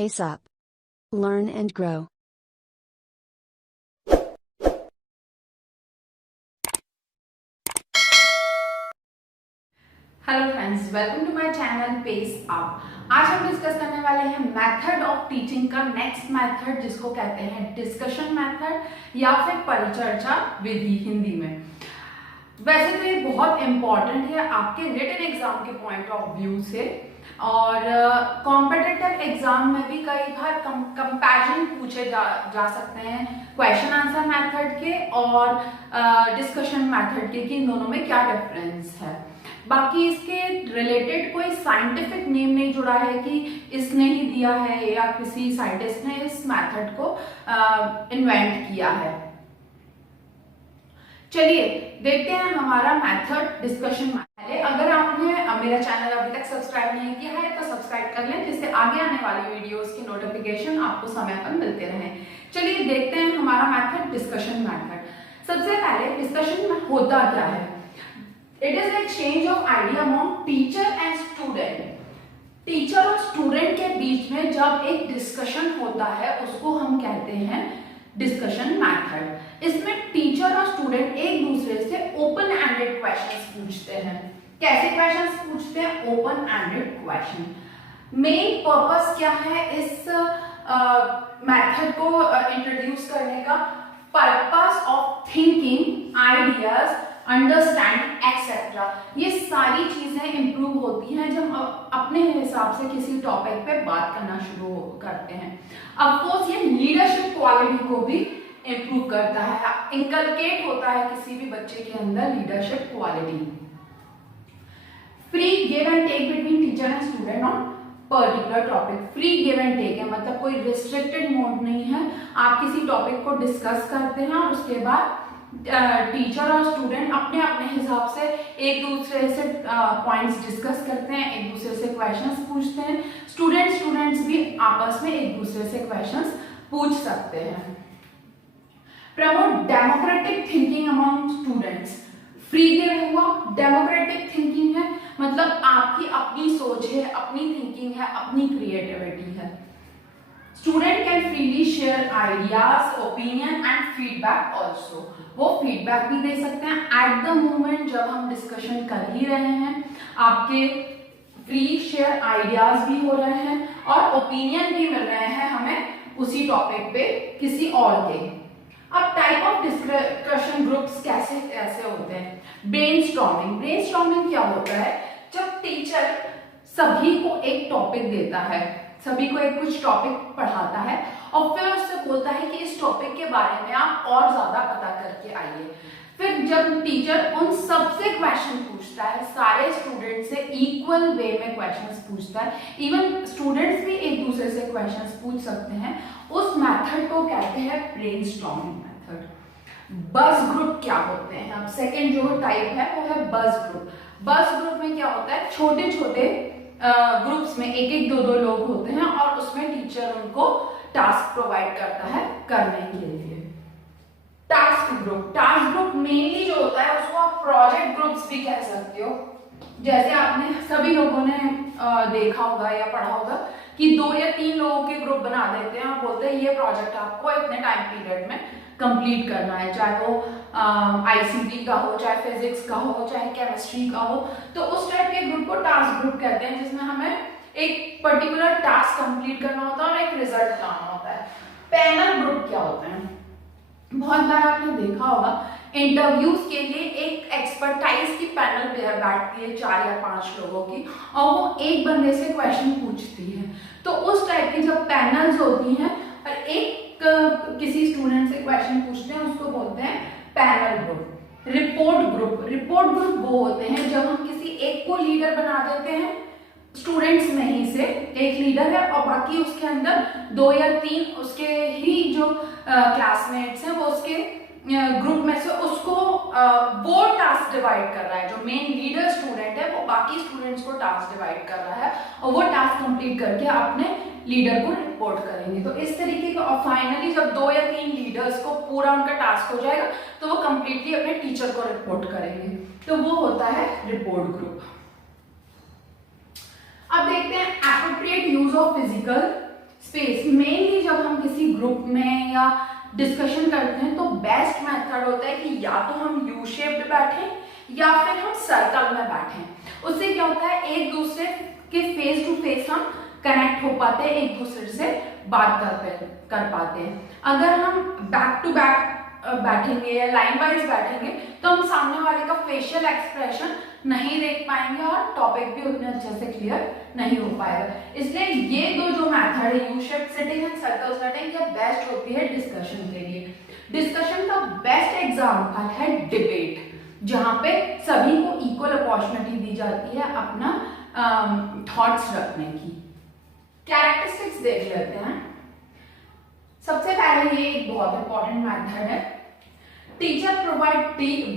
pace up. Learn and grow. Hello friends, welcome to my channel pace up. आज हम discuss करने वाले हैं मेथड ऑफ टीचिंग का नेक्स्ट मेथड, जिसको कहते हैं डिस्कशन मेथड या फिर परिचर्चा विधि हिंदी में। वैसे तो ये बहुत इंपॉर्टेंट है आपके रिटन एग्जाम के पॉइंट ऑफ व्यू से, और कॉम्पिटिटिव एग्जाम में भी कई बार कंपैरिजन पूछे जा सकते हैं क्वेश्चन आंसर मेथड के और डिस्कशन मेथड के, कि इन दोनों में क्या डिफरेंस है। बाकी इसके रिलेटेड कोई साइंटिफिक नेम नहीं जुड़ा है कि इसने ही दिया है या किसी साइंटिस्ट ने इस मेथड को इन्वेंट किया है। चलिए देखते हैं हमारा मेथड डिस्कशन मेथड। अगर आपने मेरा चैनल अभी तक सब्सक्राइब नहीं किया है तो सब्सक्राइब कर लें, जिससे आगे आने वाली वीडियोस की नोटिफिकेशन आपको समय पर मिलते रहें। चलिए देखते हैं हमारा मेथड डिस्कशन मेथड। सबसे पहले डिस्कशन में होता क्या है? It is exchange of idea among teacher and student. Teacher और स्टूडेंट के बीच में जब एक डिस्कशन होता है उसको हम कहते हैं डिस्कशन मेथड। इसमें टीचर और स्टूडेंट एक दूसरे से ओपन एंडेड क्वेश्चंस पूछते हैं। कैसे क्वेश्चंस पूछते हैं? Open ended question. Main purpose क्या है इस मेथड को इंट्रोड्यूस करने का? Purpose of thinking, ideas, understand etcetera. ये सारी चीजें इंप्रूव होती हैं जब अपने हिसाब से किसी टॉपिक पे बात करना शुरू करते हैं। ऑफकोर्स ये लीडरशिप क्वालिटी को भी इंप्रूव करता है, इनकलकेट होता है किसी भी बच्चे के अंदर leadership quality. Free give and take between teacher and student on particular topic. Free give and take है, मतलब कोई रिस्ट्रिक्टेड मोड नहीं है। आप किसी टॉपिक को डिस्कस करते हैं और उसके बाद टीचर और स्टूडेंट अपने अपने हिसाब से एक दूसरे से पॉइंट्स डिस्कस करते हैं, एक दूसरे से क्वेश्चंस पूछते हैं। स्टूडेंट्स भी आपस में एक दूसरे से क्वेश्चंस पूछ सकते हैं। Promote democratic thinking among students. Free give हुआ, डेमोक्रेटिक थिंकिंग है, मतलब आपकी अपनी सोच है, अपनी थिंकिंग है, अपनी क्रिएटिविटी है। Student can freely share ideas, opinion and feedback also. वो फीडबैक भी दे सकते हैं एट द मोमेंट जब हम डिस्कशन कर ही रहे हैं। आपके फ्री शेयर आइडियाज भी हो रहे हैं और ओपिनियन भी मिल रहे हैं हमें उसी टॉपिक पे किसी और के। अब टाइप ऑफ डिस्कशन ग्रुप्स कैसे कैसे होते हैं? ब्रेनस्टॉर्मिंग। ब्रेनस्टॉर्मिंग क्या होता है? जब टीचर सभी को एक टॉपिक देता है, सभी को एक कुछ टॉपिक पढ़ाता है और फिर उससे बोलता है कि इस टॉपिक के बारे में आप और ज्यादा पता करके आइए। फिर जब टीचर उन सबसे क्वेश्चन पूछता है, सारे स्टूडेंट से इक्वल वे में क्वेश्चंस पूछता है, इवन स्टूडेंट्स भी एक दूसरे से क्वेश्चंस पूछ सकते हैं, उस मेथड को कहते हैं ब्रेनस्टॉर्मिंग मेथड। बज ग्रुप क्या होते हैं? अब सेकेंड जो टाइप है वो है बज ग्रुप। बज ग्रुप में क्या होता है? छोटे छोटे ग्रुप्स में एक एक दो लोग होते हैं और उसमें टीचर उनको टास्क प्रोवाइड करता है करने के लिए। टास्क ग्रुप मेनली जो होता है उसको आप प्रोजेक्ट ग्रुप्स भी कह सकते हो। जैसे आपने सभी लोगों ने देखा होगा या पढ़ा होगा कि 2 या 3 लोगों के ग्रुप बना देते हैं और बोलते हैं ये प्रोजेक्ट आपको इतने टाइम पीरियड में कंप्लीट करना है, चाहे वो आईसीटी का हो, चाहे फिजिक्स का हो, चाहे केमिस्ट्री का हो। तो उस टाइप के ग्रुप को टास्क ग्रुप कहते हैं, जिसमें हमें एक पर्टिकुलर टास्क कंप्लीट करना होता है और एक रिजल्ट लाना होता है। पैनल ग्रुप क्या होते हैं? बहुत बार आपने देखा होगा इंटरव्यूज के लिए एक एक्सपर्टाइज की पैनल बैठती है 4 या 5 लोगों की, और वो एक बंदे से क्वेश्चन पूछती है। तो उस टाइप की जब पैनल्स होती हैं और एक किसी स्टूडेंट से क्वेश्चन पूछते हैं, उसको बोलते हैं पैनल ग्रुप। रिपोर्ट ग्रुप वो होते हैं जब हम किसी एक को लीडर बना देते हैं, स्टूडेंट्स में ही से एक लीडर है और बाकी उसके अंदर 2 या 3 उसके ही जो क्लासमेट्स हैं वो उसके ग्रुप में से उसको वो टास्क डिवाइड कर रहा है। जो मेन लीडर स्टूडेंट है वो बाकी स्टूडेंट्स को टास्क डिवाइड कर रहा है और वो टास्क कंप्लीट करके अपने लीडर को रिपोर्ट करेंगे। तो इस तरीके का, और फाइनली जब 2 या 3 लीडर्स को पूरा उनका टास्क हो जाएगा तो वो कंप्लीटली अपने टीचर को रिपोर्ट करेंगे। तो वो होता है रिपोर्ट ग्रुप। अब देखते हैं appropriate use of physical space. Mainly जब हम किसी ग्रुप में या डिस्कशन करते हैं तो बेस्ट मेथड होता है कि या तो हम यू शेप्ड बैठें या फिर हम सर्कल में बैठें। उससे क्या होता है, एक दूसरे के फेस टू फेस हम कनेक्ट हो पाते हैं, एक दूसरे से बात कर पाते हैं। अगर हम बैक टू बैक बैठेंगे या लाइन वाइज बैठेंगे तो हम सामने वाले का फेशियल एक्सप्रेशन नहीं देख पाएंगे और टॉपिक भी उतने अच्छे से क्लियर नहीं हो पाएगा। इसलिए ये दो जो मेथड है, U shape sitting and circle setting, ये बेस्ट होती है डिस्कशन के लिए। डिस्कशन का बेस्ट एग्जाम्पल है डिबेट, जहां पे सभी को इक्वल अपॉर्चुनिटी दी जाती है अपना थॉट्स रखने की। कैरेक्टरिस्टिक्स देख लेते हैं। सबसे पहले ये एक बहुत इंपॉर्टेंट मेथड है, teacher provide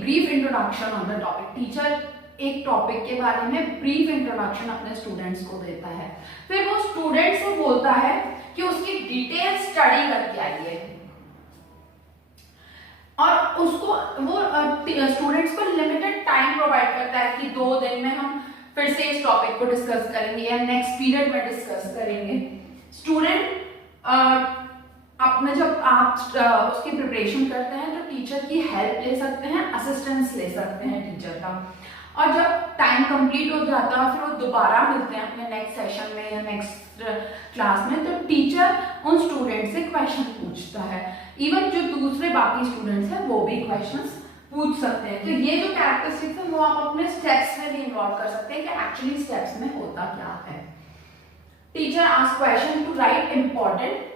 brief introduction on the topic. Teacher एक टॉपिक के बारे में ब्रीफ इंट्रोडक्शन अपने स्टूडेंट्स को देता है, फिर वो स्टूडेंट से बोलता है कि उसकी डिटेल स्टडी करके आइए और उसको वो स्टूडेंट्स को लिमिटेड टाइम प्रोवाइड करता है कि 2 दिन में हम फिर से इस टॉपिक को डिस्कस करेंगे या नेक्स्ट पीरियड में डिस्कस करेंगे। स्टूडेंट अपना जब आप उसकी प्रिपरेशन करते हैं तो टीचर की हेल्प ले सकते हैं, असिस्टेंस ले सकते हैं टीचर का। और जब टाइम कंप्लीट हो जाता है फिर वो दोबारा मिलते हैं अपने नेक्स्ट सेशन में या नेक्स्ट क्लास में, तो टीचर उन स्टूडेंट से क्वेश्चन पूछता है। इवन जो दूसरे बाकी स्टूडेंट्स हैं वो भी क्वेश्चंस पूछ सकते हैं। तो ये जो कैरेक्टरिस्टिक्स है वो आप अपने स्टेप्स में भी इन्वॉल्व कर सकते हैं कि एक्चुअली स्टेप्स में होता क्या है। Teacher ask question to write important.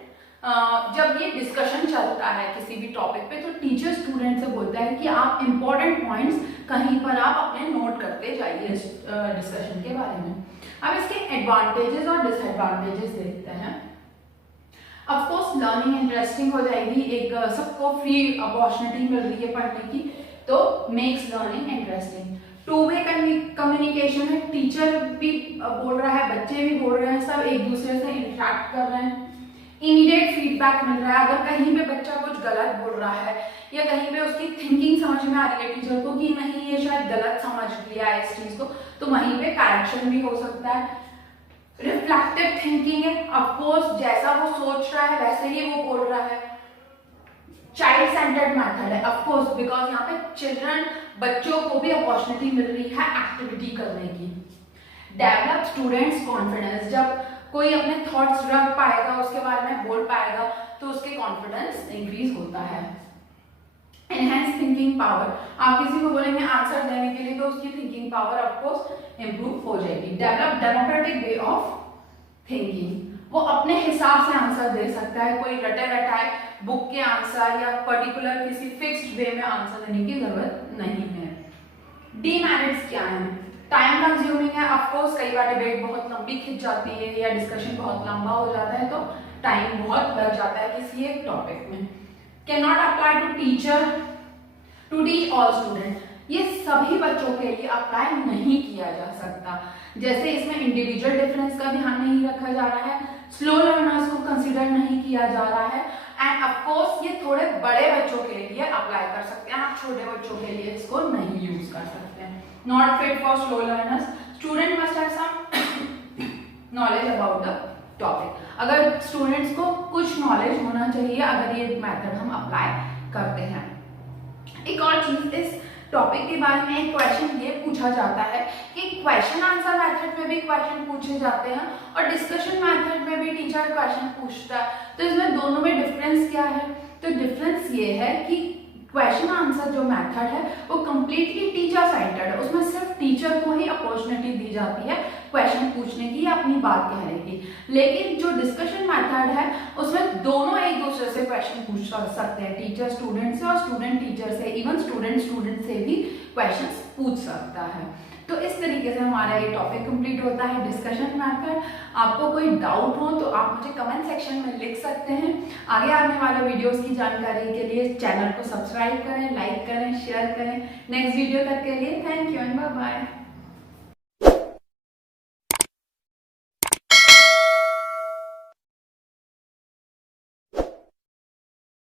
जब ये डिस्कशन चलता है किसी भी टॉपिक पे तो टीचर स्टूडेंट से बोलता है कि आप इंपॉर्टेंट पॉइंट्स कहीं पर आप अपने नोट करते जाइए इस डिस्कशन के बारे में। अब इसके एडवांटेजेस और डिसएडवांटेजेस देखते हैं। ऑफ कोर्स लर्निंग इंटरेस्टिंग हो जाएगी, एक सबको फ्री अपॉर्चुनिटी मिल रही है पढ़ने की, तो makes learning interesting. Two way communication है, टीचर भी बोल रहा है, बच्चे भी बोल रहे हैं, सब एक दूसरे से इंटरेक्ट कर रहे हैं। इमीडिएट फीडबैक मिल रहा है, अगर कहीं पे बच्चा कुछ गलत बोल रहा है या कहीं पे उसकी थिंकिंग समझ में आ रही है टीचर को कि नहीं ये शायद गलत समझ लिया है इस चीज को, तो वहीं पे करेक्शन भी हो सकता है। रिफ्लेक्टिव थिंकिंग है, ऑफकोर्स जैसा वो सोच रहा है वैसे ही वो बोल रहा है। चाइल्ड सेंटर्ड मेथड है, ऑफकोर्स बिकॉज यहाँ पे चिल्ड्रन बच्चों को भी अपॉर्चुनिटी मिल रही है एक्टिविटी करने की। डेवलप स्टूडेंट्स कॉन्फिडेंस, जब कोई अपने थॉट्स रख पाएगा, उसके बारे में बोल पाएगा तो उसके कॉन्फिडेंस इंक्रीज होता है। एनहांस थिंकिंग पावर, आप किसी को बोलेंगे आंसर देने के लिए तो उसकी थिंकिंग पावर ऑफकोर्स इंप्रूव हो जाएगी। Develop democratic way of thinking, वो अपने हिसाब से आंसर दे सकता है, कोई रटे रटाए बुक के आंसर या पर्टिकुलर किसी फिक्स्ड वे में आंसर देने की जरूरत नहीं है। डीमेरिट्स क्या है? टाइम कंज्यूमिंग है, ऑफकोर्स कई बार डिबेट बहुत लंबी खिंच जाती है या डिस्कशन बहुत लंबा हो जाता है तो टाइम बहुत लग जाता है किसी एक टॉपिक में। Can not apply to teacher to teach all student, ये सभी बच्चों के लिए अप्लाई नहीं किया जा सकता। जैसे इसमें इंडिविजुअल डिफरेंस का ध्यान नहीं रखा जा रहा है, स्लो लर्नर्स को कंसिडर नहीं किया जा रहा है, एंड ऑफकोर्स ये थोड़े बड़े बच्चों के लिए अप्लाई कर सकते हैं, आप छोटे बच्चों के लिए इसको नहीं यूज कर सकते हैं। Not fit for slow learners, student must have some knowledge about the topic, अगर स्टूडेंट्स को कुछ नॉलेज होना चाहिए अगर ये मेथड हम अप्लाई करते हैं। एक और चीज, इस टॉपिक के बारे में एक क्वेश्चन ये पूछा जाता है कि क्वेश्चन आंसर मेथड में भी क्वेश्चन पूछे जाते हैं और डिस्कशन मेथड में भी टीचर क्वेश्चन पूछता है, तो इसमें दोनों में डिफरेंस क्या है? तो डिफरेंस ये है कि क्वेश्चन आंसर जो मेथड है वो कंप्लीटली टीचर सेंटर्ड है, उसमें सिर्फ टीचर को ही अपॉर्चुनिटी दी जाती है क्वेश्चन पूछने की या अपनी बात कहने की। लेकिन जो डिस्कशन मेथड है उसमें दोनों एक दूसरे से क्वेश्चन पूछ सकते हैं, टीचर स्टूडेंट से और स्टूडेंट टीचर से, इवन स्टूडेंट से भी क्वेश्चन पूछ सकता है। तो इस तरीके से हमारा ये टॉपिक कंप्लीट होता है, डिस्कशन मेथड। आपको कोई डाउट हो तो आप मुझे कमेंट सेक्शन में लिख सकते हैं। आगे आने वाले वीडियोस की जानकारी के लिए चैनल को सब्सक्राइब करें, लाइक करें, शेयर करें। नेक्स्ट वीडियो तक के लिए thank you and bye bye.